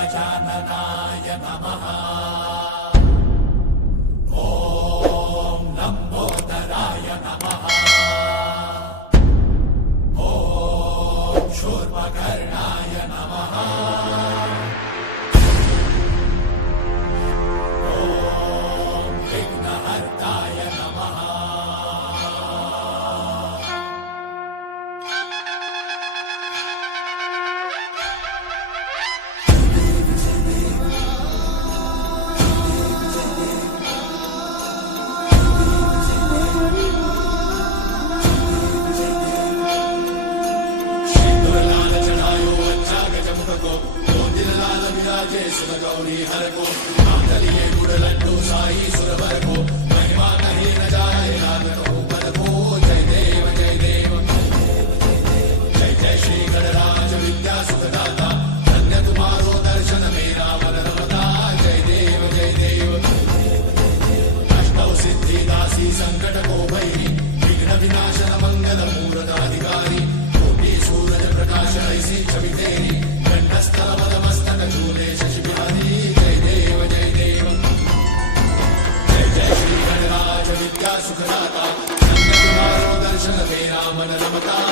गजाननाय नमः। ॐ लम्बोदराय नमः। ॐ शूर्पकर्णाय नमः। ॐ विघ्नहर्ताय नमः। गौरी हर को मांगलिये गुड़ लड्डू साई सुरवर को महिमा कहीं न जाए लागत हो पद को। जय देव जय देव जय जय श्री गणराज विद्या सुखदाता धन्य तुम्हारो दर्शन मेरा मन रमता। जय देव जय देव अष्टौ सिद्धि दासी संकट को भैरी विघ्न विनाशन मंगल मूर्त अधिकारी कोटि सूरज प्रकाश ऐसी छवि तेरी कंठस्थल पदमस्तक झूले शशि बिहारी। जय देव जय देव जय जय श्री गणराज विद्या सुखदाता धन्य तुम्हारो दर्शन मेरा मन रमता।